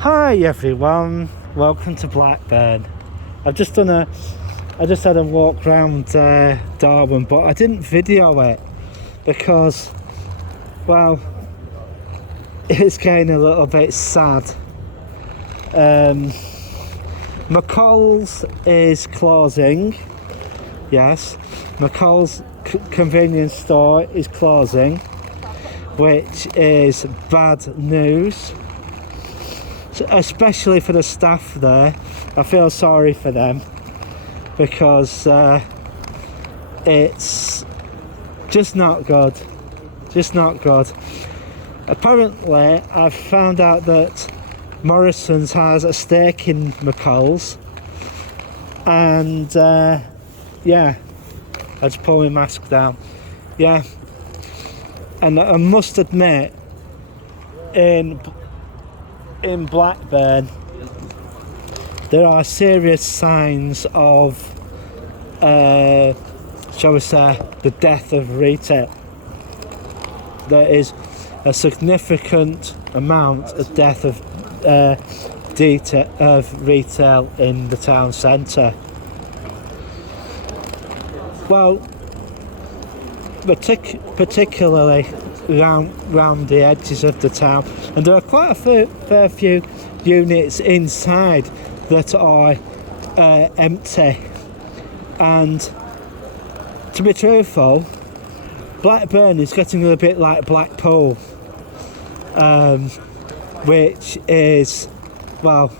Hi everyone, welcome to Blackburn. I just had a walk around Darwin, but I didn't video it because, well, it's getting a little bit sad. McColl's is closing. Yes, McColl's convenience store is closing, which is bad news. Especially for the staff there. I feel sorry for them because it's just not good. Apparently I've found out that Morrison's has a stake in McColl's, and yeah, I just pull my mask down. Yeah, and I must admit, in Blackburn there are serious signs of shall we say, the death of retail. There is a significant amount of death of retail in the town centre. Well, particularly round the edges of the town, and there are quite a fair few units inside that are empty. And to be truthful, Blackburn is getting a bit like Blackpool, which is, well,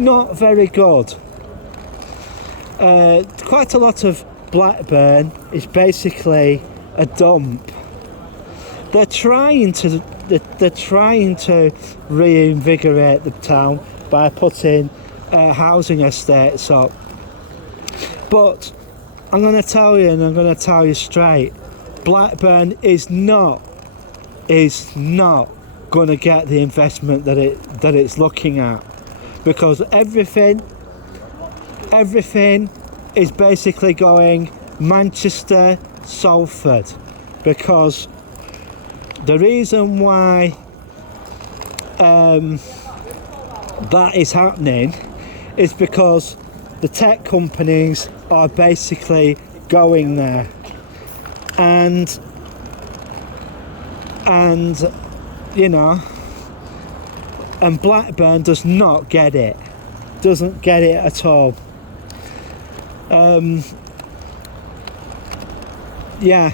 not very good. Quite a lot of Blackburn is basically a dump. They're trying to reinvigorate the town by putting housing estates up. But I'm going to tell you, and I'm going to tell you straight, Blackburn is not going to get the investment that it's looking at, because everything is basically going Manchester, Salford, because the reason why that is happening is because the tech companies are basically going there, and you know, and Blackburn doesn't get it at all. Yeah,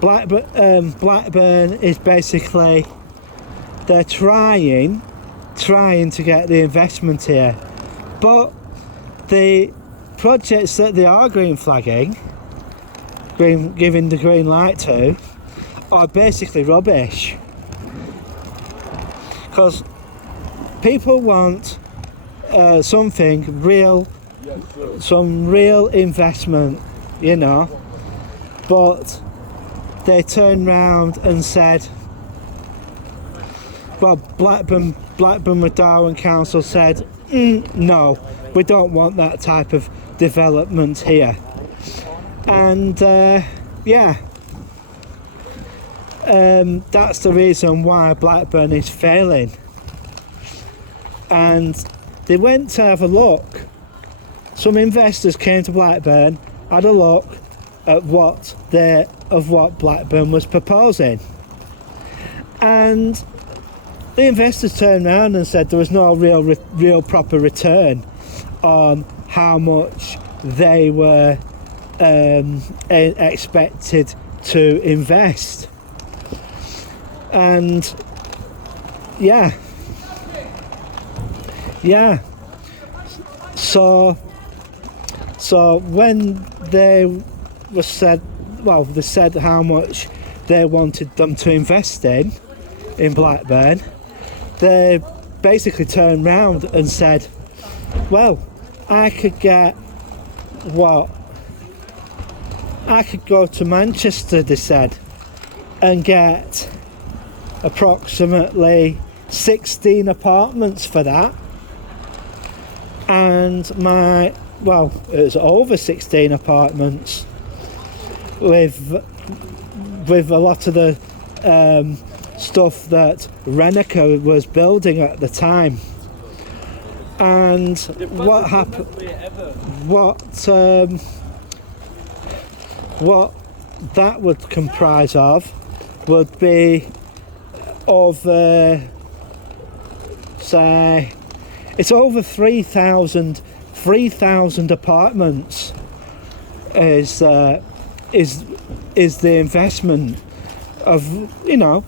Blackburn is basically, they're trying to get the investment here, but the projects that they are green flagging, giving the green light to, are basically rubbish, because people want some real investment, you know, but they turned round and said, well, Blackburn with Darwin Council said, no, we don't want that type of development here. And yeah, that's the reason why Blackburn is failing. And they went to have a look. Some investors came to Blackburn, had a look at what Blackburn was proposing, and the investors turned around and said there was no real proper return on how much they were expected to invest. And yeah, so when they said how much they wanted them to invest in Blackburn, they basically turned round and said, well, I could go to Manchester, they said, and get approximately 16 apartments for that, and it was over 16 apartments with a lot of the stuff that Renneker was building at the time. And what happened? What that would comprise of would be over, say, it's over 3,000 apartments is the investment of, you know,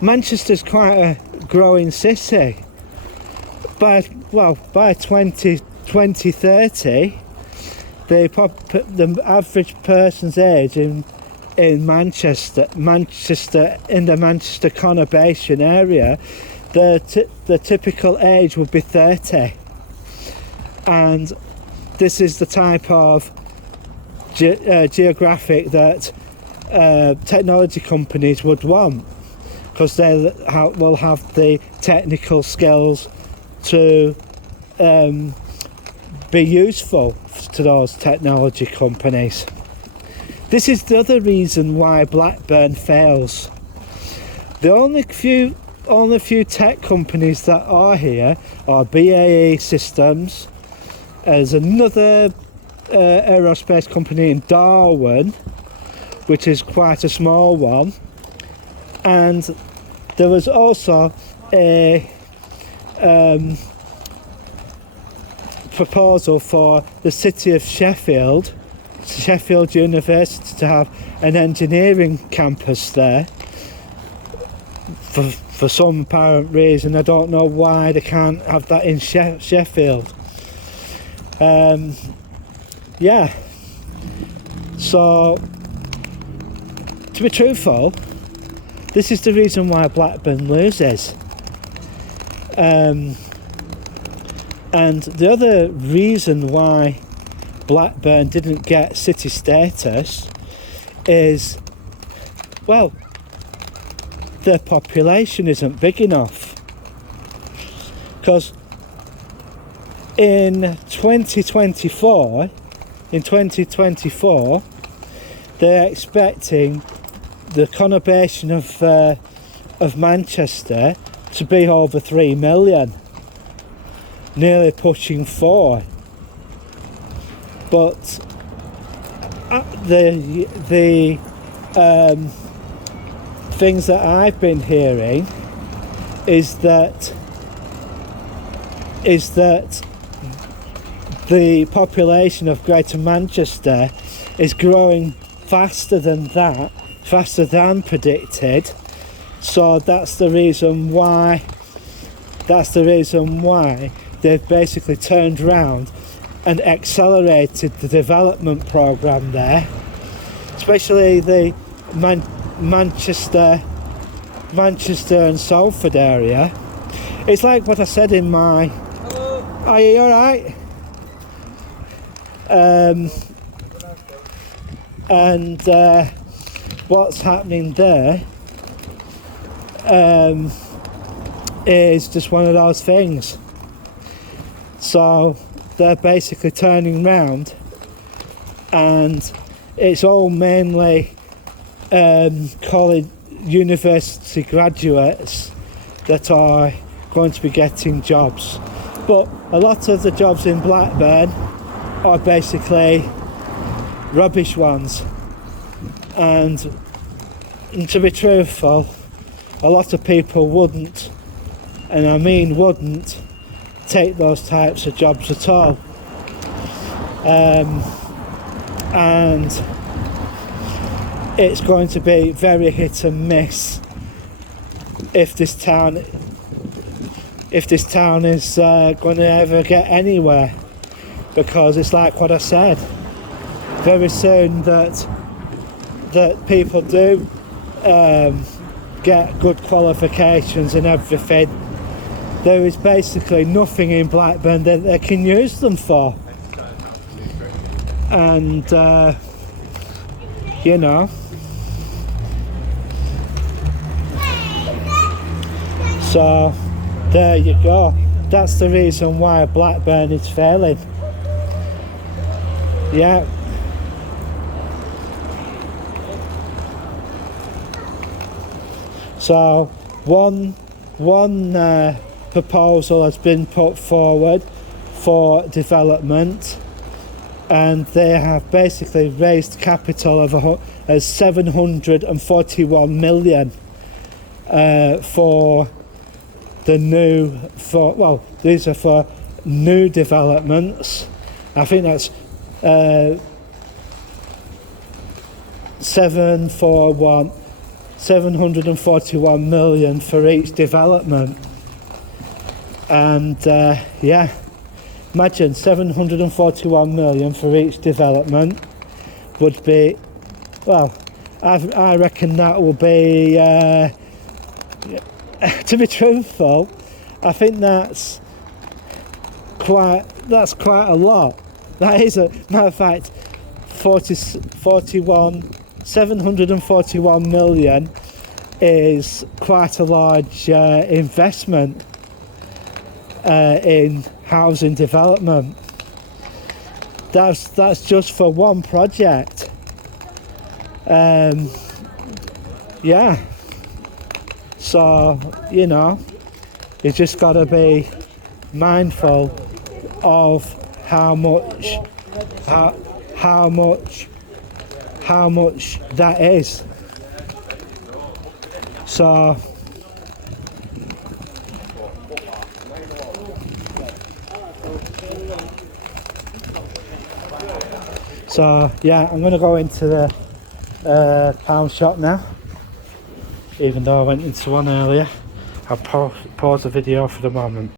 Manchester's quite a growing city. By 2030, the average person's age in Manchester in the Manchester conurbation area, the typical age would be 30, and this is the type of geographic that technology companies would want, because they will have the technical skills to be useful to those technology companies. This is the other reason why Blackburn fails. The only few tech companies that are here are BAE Systems. There's another aerospace company in Darwin, which is quite a small one, and there was also a proposal for the city of Sheffield University to have an engineering campus there. For some apparent reason, I don't know why they can't have that in Sheffield. Yeah. So, to be truthful, this is the reason why Blackburn loses. And the other reason why Blackburn didn't get city status is, well, their population isn't big enough. Because in 2024, they're expecting the conurbation of Manchester to be over 3 million, nearly pushing 4. But the things that I've been hearing is that the population of Greater Manchester is growing faster than predicted. So that's the reason why they've basically turned around and accelerated the development programme there, especially the Manchester and Salford area. It's like what I said in my... Hello. Are you alright? What's happening there is just one of those things. So they're basically turning round, and it's all mainly college, university graduates that are going to be getting jobs. But a lot of the jobs in Blackburn are basically rubbish ones. And to be truthful, a lot of people wouldn't, and I mean wouldn't, take those types of jobs at all. And it's going to be very hit and miss if this town is going to ever get anywhere, because it's like what I said, very soon that people do get good qualifications and everything, there is basically nothing in Blackburn that they can use them for. And you know, so there you go. That's the reason why Blackburn is failing. Yeah. So one proposal has been put forward for development, and they have basically raised capital of 741 million for the new, these are for new developments. I think that's 741 million for each development. And yeah, imagine 741 million for each development would be, well, I reckon that will be, to be truthful, I think that's quite a lot. That is, a matter of fact, 741 million is quite a large investment in housing development. That's just for one project. Yeah, so you know, you just got to be mindful of how much that is. So yeah, I'm gonna go into the pound shop now, even though I went into one earlier. I'll pause the video for the moment.